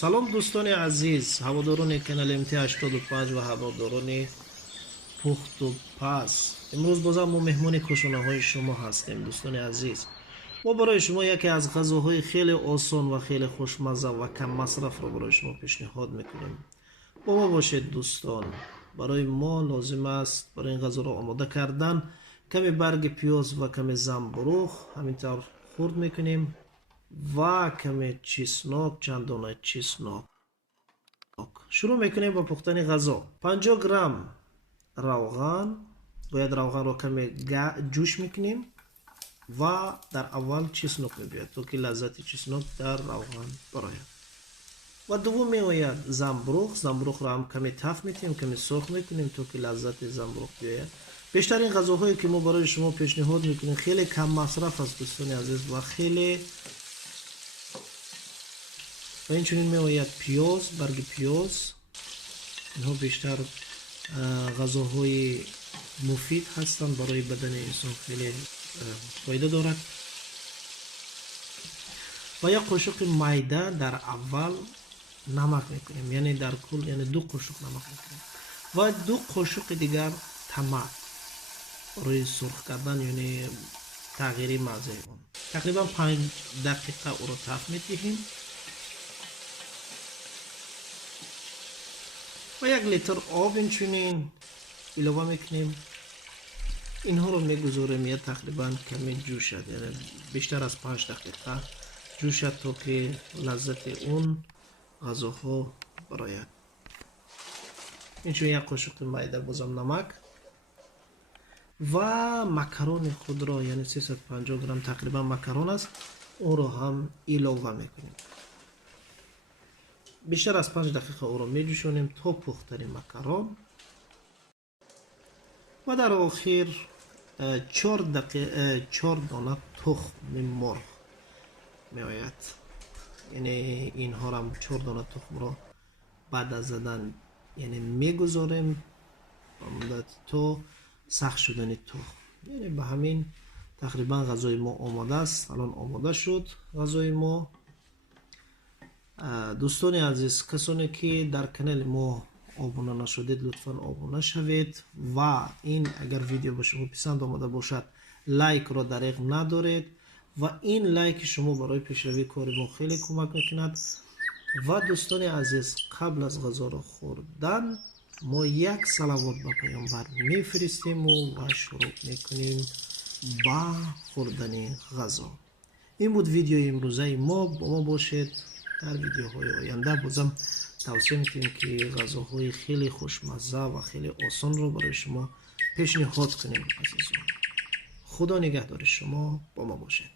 سلام دوستان عزیز، هواداران کانال MT 85 و هواداران پخت و پز. امروز بازم ما مهمان کاشانه های شما هستیم. دوستان عزیز، ما برای شما یکی از غذاهای خیلی آسان و خیلی خوشمزه و کم مصرف رو برای شما پیشنهاد میکنیم. با ما باشید دوستان. برای ما لازم است برای این غذا رو آماده کردن کمی برگ پیاز و کمی زنبروغ همینطور خرد میکنیم و کمی چسناک، چند دانه چسناک. شروع میکنیم با پختن غذا. 50 گرم روغن، باید روغن رو کمی جوش میکنیم و در اول چسناک میباید تا که لذت چسناک در روغن براید. و دوم میآید زنبروغ رو هم کمی تفت میکنیم، کمی سرخ میکنیم تا که لذت زنبروغ بیاید. بیشتر این غذاهایی که ما برای شما پیشنهاد میکنیم خیلی کم مصرف است دوستان عزیز و خیلی و این چنین میآید پیاز، برگ پیاز. اینها بیشتر غذاهای مفید هستند برای بدن انسان، خیلی فایده دارد. و یک قاشق میده در اول نمک میکنیم، یعنی در کل یعنی 2 قاشق نمک میکنیم و 2 قاشق دیگر تمر برای سرخ کردن یعنی تغییر مزه اون. تقریبا 5 دقیقه او رو تفت میدهیم و 1 لیتر آب اینچنین اضافه میکنیم. اینها رو میگذاریم یا تقریبا کمی جوش شد، یعنی بیشتر از 5 دقیقه جوش شد تا که لذت اون غذاها براید. اینچنین 1 قاشق میده، بازم نمک و مکرون خود را یعنی 350 گرم تقریبا مکرون است، اون رو هم اضافه میکنیم. بیشتر از 5 دقیقه او رو میجوشونیم تا پختن مکرون و در آخر 4 دانه تخم مرغ میآید. یعنی اینها را 4 دانه تخم را بعد از زدن یعنی میگذاریم مدت تا سخت شدن تخم. یعنی به همین تقریبا غذای ما آماده است. الان آماده شد غذای ما. دوستان عزیز، کسانی که در کانال ما آبونه نشدید لطفا آبونه شوید و این اگر ویدیو به شما پسند آمده باشد لایک را دریغ ندارید و این لایک شما برای پیشروی کار ما خیلی کمک میکند. و دوستان عزیز، قبل از غذا را خوردن ما 1 صلوات به پیامبر میفرستیم و شروع میکنیم با خوردن غذا. این بود ویدیو امروزه ما. با ما باشید. در ویدیوهای آینده بازم توصیه میکنیم که غذاهای خیلی خوشمزه و خیلی آسان رو برای شما پیشنهاد کنیم عزیزان. خدا نگهدار شما. با ما باشید.